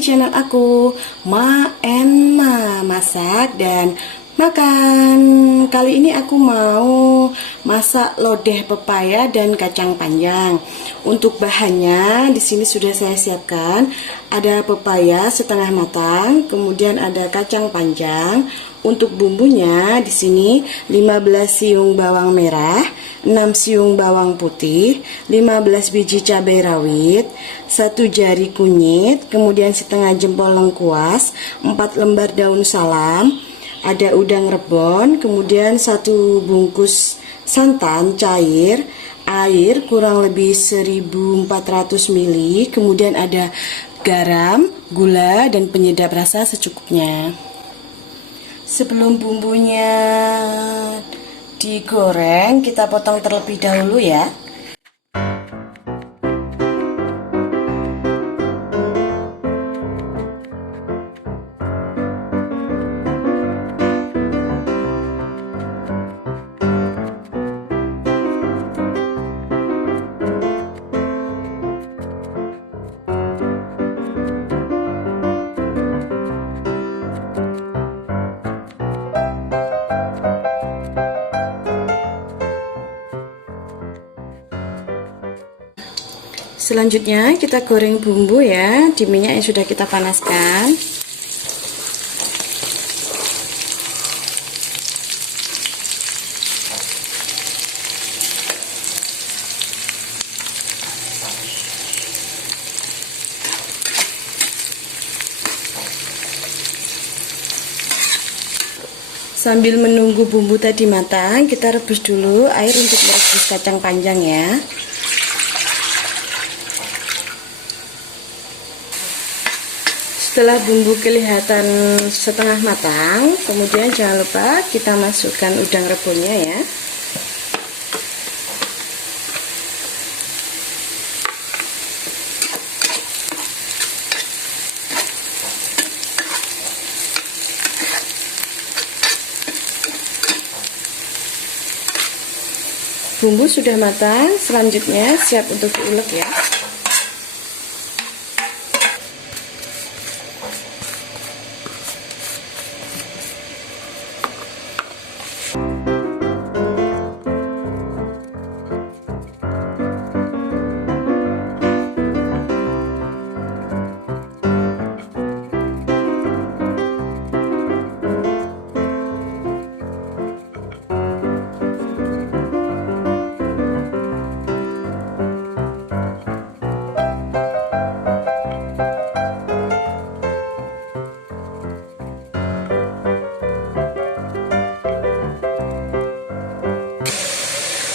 di channel aku, Ma and Ma, masak dan makan. Kali ini aku mau masak lodeh pepaya dan kacang panjang. Untuk bahannya di sini sudah saya siapkan. Ada pepaya setengah matang, kemudian ada kacang panjang. Untuk bumbunya di sini 15 siung bawang merah, 6 siung bawang putih, 15 biji cabai rawit, 1 jari kunyit, kemudian setengah jempol lengkuas, 4 lembar daun salam, ada udang rebon, kemudian 1 bungkus santan cair, air kurang lebih 1400 ml, kemudian ada garam, gula, dan penyedap rasa secukupnya. Sebelum bumbunya digoreng, kita potong terlebih dahulu ya. Selanjutnya kita goreng bumbu ya di minyak yang sudah kita panaskan. Sambil menunggu bumbu tadi matang, kita rebus dulu air untuk merebus kacang panjang ya. Setelah bumbu kelihatan setengah matang, kemudian jangan lupa kita masukkan udang rebonnya ya. Bumbu sudah matang, selanjutnya siap untuk diulek ya.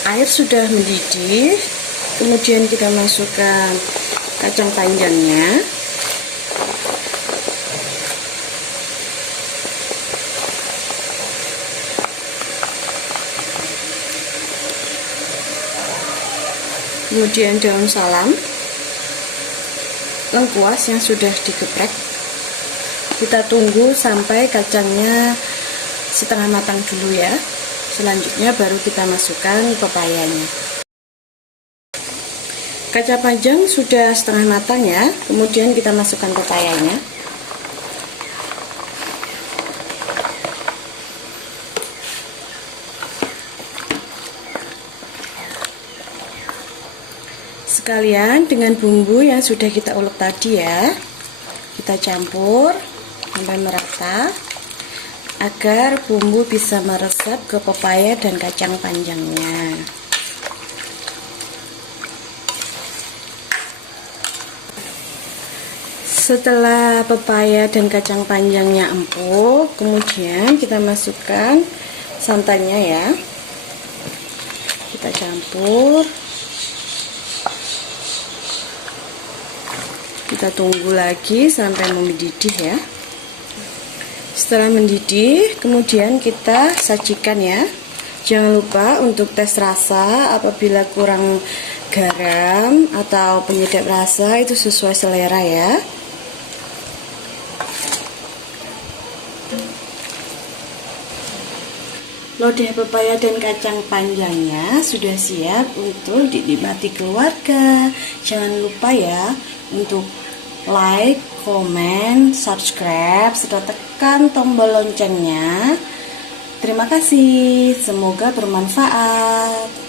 Air sudah mendidih, kemudian kita masukkan kacang panjangnya. Kemudian daun salam, lengkuas yang sudah digeprek. Kita tunggu sampai kacangnya setengah matang dulu ya. Selanjutnya baru kita masukkan pepayanya. Kacang panjang sudah setengah matang ya, kemudian kita masukkan pepayanya. Sekalian dengan bumbu yang sudah kita ulek tadi ya, kita campur sampai merata agar bumbu bisa meresap ke pepaya dan kacang panjangnya. Setelah pepaya dan kacang panjangnya empuk, kemudian kita masukkan santannya ya. Kita campur. Kita tunggu lagi sampai mendidih ya. Setelah mendidih, kemudian kita sajikan ya. Jangan lupa untuk tes rasa, apabila kurang garam atau penyedap rasa itu sesuai selera ya. Lodeh pepaya dan kacang panjangnya sudah siap untuk dinikmati keluarga. Jangan lupa ya untuk like, comment, subscribe, serta tekan tombol loncengnya. Terima kasih, semoga bermanfaat.